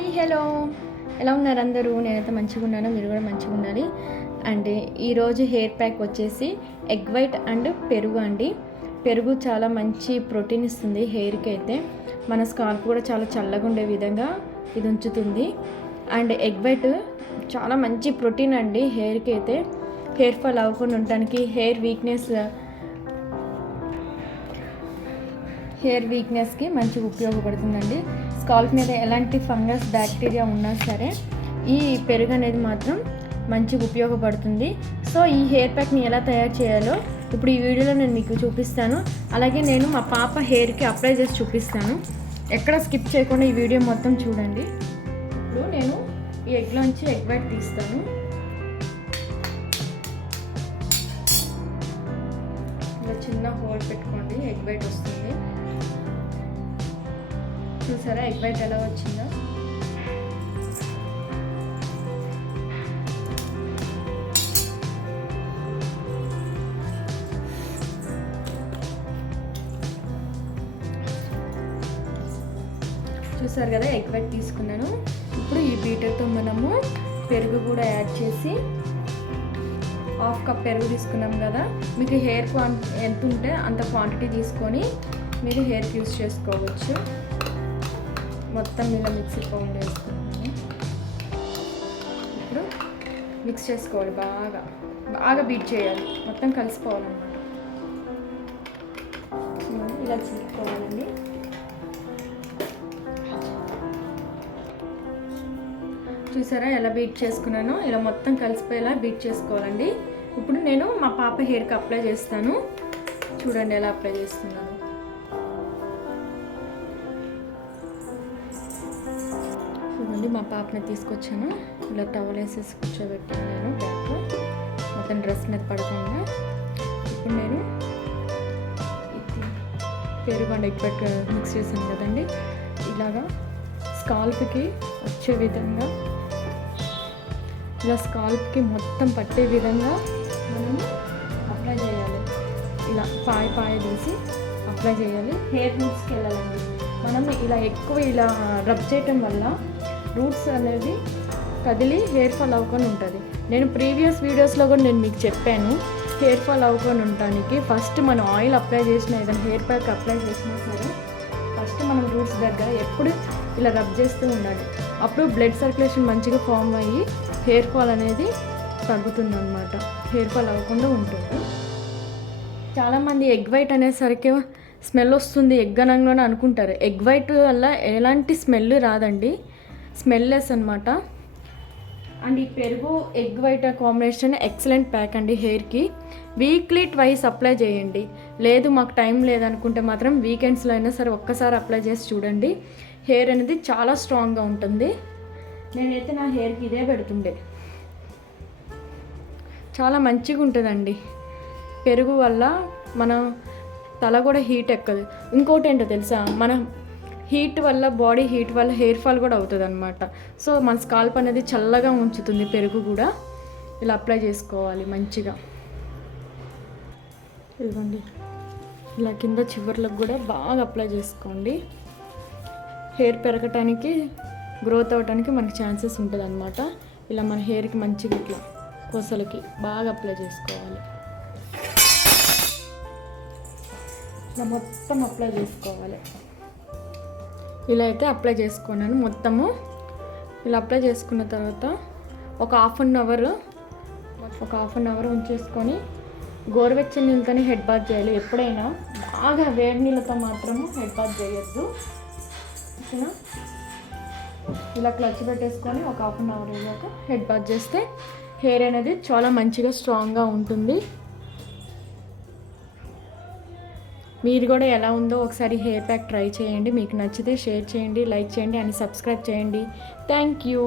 Hi hello, ఎలా ఉన్నారు అందరూ? నేనైతే మంచిగా ఉన్నాను, మీరు కూడా మంచిగా ఉండాలి. అండ్ ఈరోజు హెయిర్ ప్యాక్ వచ్చేసి ఎగ్ వైట్ అండ్ పెరుగు అండి. పెరుగు చాలా మంచి ప్రోటీన్ ఇస్తుంది హెయిర్కి. అయితే మన స్కాల్ప్ కూడా చాలా చల్లగా ఉండే విధంగా ఇది ఉంచుతుంది. అండ్ ఎగ్ వైట్ చాలా మంచి ప్రోటీన్ అండి హెయిర్కి. అయితే హెయిర్ ఫాల్ అవ్వకుండా ఉండడానికి, హెయిర్ వీక్నెస్కి మంచిగా ఉపయోగపడుతుందండి. స్కాల్ప్ మీద ఎలాంటి ఫంగస్ బ్యాక్టీరియా ఉన్నా సరే ఈ పెరుగు అనేది మాత్రం మంచిగా ఉపయోగపడుతుంది. సో ఈ హెయిర్ ప్యాక్ని ఎలా తయారు చేయాలో ఇప్పుడు ఈ వీడియోలో నేను మీకు చూపిస్తాను. అలాగే నేను మా పాప హెయిర్కి అప్లై చేసి చూపిస్తాను. ఎక్కడ స్కిప్ చేయకుండా ఈ వీడియో మొత్తం చూడండి. ఇప్పుడు నేను ఈ ఎగ్లోంచి ఎగ్ వైట్ తీస్తాను. ఇలా చిన్న హోల్ పెట్టుకోండి, ఎగ్ వైట్ వస్తుంది. చూసారా ఎగ్ వైట్ ఎలా వచ్చిందో? చూసారు కదా, ఎగ్ వైట్ తీసుకున్నాను. ఇప్పుడు ఈ బీటర్తో మనము పెరుగు కూడా యాడ్ చేసి, హాఫ్ కప్ పెరుగు తీసుకున్నాం కదా, మీకు హెయిర్ ఎంత ఉంటే అంత క్వాంటిటీ తీసుకొని మీరు హెయిర్కి యూస్ చేసుకోవచ్చు. మొత్తం ఇలా మిక్సీ పౌండ్ వేసుకుంటాను. ఇప్పుడు మిక్స్ చేసుకోవాలి, బాగా బీట్ చేయాలి, మొత్తం కలిసిపోవాలన్నమాట. ఇలా చిలుపుకోవాలండి. చూసారా ఎలా బీట్ చేసుకున్నానో? ఇలా మొత్తం కలిసిపోయేలా బీట్ చేసుకోవాలండి. ఇప్పుడు నేను మా పాప హెయిర్కి అప్లై చేస్తాను. చూడండి ఎలా అప్లై చేస్తున్నాను. చూడండి, మా పాపని తీసుకొచ్చాను. ఇలా టవల్ వేసేసి కూర్చోబెట్టాను నేను బ్యాగ్లో, మొత్తం డ్రెస్ మీద పడకుండా. ఇప్పుడు నేను పెరుగు అండ్ ఎగ్ వైట్ మిక్స్ చేశాను కదండి, ఇలాగా స్కాల్ప్కి వచ్చే విధంగా, ఇలా స్కాల్ప్కి మొత్తం పట్టే విధంగా మనము అప్లై చేయాలి. ఇలా పాయ తీసి అప్లై చేయాలి. హెయిర్ రూట్స్కి వెళ్ళాలండి. మనం ఇలా ఎక్కువ ఇలా రబ్ చేయటం వల్ల రూట్స్ అనేది కదిలి హెయిర్ ఫాల్ అవ్వకుండా ఉంటుంది. నేను ప్రీవియస్ వీడియోస్లో కూడా నేను మీకు చెప్పాను, హెయిర్ ఫాల్ అవ్వకుండా ఉండటానికి ఫస్ట్ మనం ఆయిల్ అప్లై చేసినా, ఏదైనా హెయిర్ ప్యాక్ అప్లై చేసినా సరే ఫస్ట్ మనం రూట్స్ దగ్గర ఎప్పుడు ఇలా రబ్ చేస్తూ ఉండాలి. అప్పుడు బ్లడ్ సర్క్యులేషన్ మంచిగా ఫామ్ అయ్యి హెయిర్ ఫాల్ అనేది తగ్గుతుంది అన్నమాట. హెయిర్ ఫాల్ అవ్వకుండా ఉంటుంది. చాలామంది ఎగ్ వైట్ అనేసరికి స్మెల్ వస్తుంది ఎగ్ అనంగానే అనుకుంటారు. ఎగ్ వైట్ వల్ల ఎలాంటి స్మెల్ రాదండి, స్మెల్లెస్ అనమాట. అండ్ ఈ పెరుగు egg white combination excellent pack అండి హెయిర్కి. వీక్లీ ట్వైస్ అప్లై చేయండి. లేదు మాకు టైం లేదనుకుంటే మాత్రం వీకెండ్స్లో అయినా సరే ఒక్కసారి అప్లై చేసి చూడండి. హెయిర్ అనేది చాలా స్ట్రాంగ్గా ఉంటుంది. నేనైతే నా హెయిర్కి ఇదే పెడుతుండే. చాలా మంచిగా ఉంటుందండి. పెరుగు వల్ల మన తల కూడా హీట్ ఎక్కదు. ఇంకోటి ఏంటో తెలుసా, మన హీట్ వల్ల, బాడీ హీట్ వల్ల హెయిర్ ఫాల్ కూడా అవుతుంది అనమాట. సో మన స్కాల్ప్ అనేది చల్లగా ఉంచుతుంది పెరుగు కూడా. ఇలా అప్లై చేసుకోవాలి మంచిగా. ఇదిగోండి, ఇలా కింద చివర్లకు కూడా బాగా అప్లై చేసుకోండి. హెయిర్ పెరగటానికి, గ్రోత్ అవ్వడానికి మనకి ఛాన్సెస్ ఉంటుంది అనమాట. ఇలా మన హెయిర్కి మంచిగా ఇట్లా కొసలకి బాగా అప్లై చేసుకోవాలి. ఇలా మొత్తం అప్లై చేసుకోవాలి. ఇలా అయితే అప్లై చేసుకున్నాను మొత్తము. ఇలా అప్లై చేసుకున్న తర్వాత ఒక హాఫ్ అన్ అవర్ ఉంచేసుకొని గోరువెచ్చని నీళ్ళతోనే హెడ్ బాత్ చేయాలి. ఎప్పుడైనా బాగా వేడి నీళ్ళతో మాత్రము హెడ్ బాత్ చేయొద్దు. ఓకేనా? ఇలా క్లచ్ పెట్టేసుకొని ఒక హాఫ్ అన్ అవర్ అయ్యాక హెడ్ బాత్ చేస్తే హెయిర్ అనేది చాలా మంచిగా స్ట్రాంగ్గా ఉంటుంది. మీరు కూడా ఎలా ఉందో ఒకసారి హెయిర్ ప్యాక్ ట్రై చేయండి. మీకు నచ్చితే షేర్ చేయండి, లైక్ చేయండి అండ్ సబ్స్క్రైబ్ చేయండి. Thank you.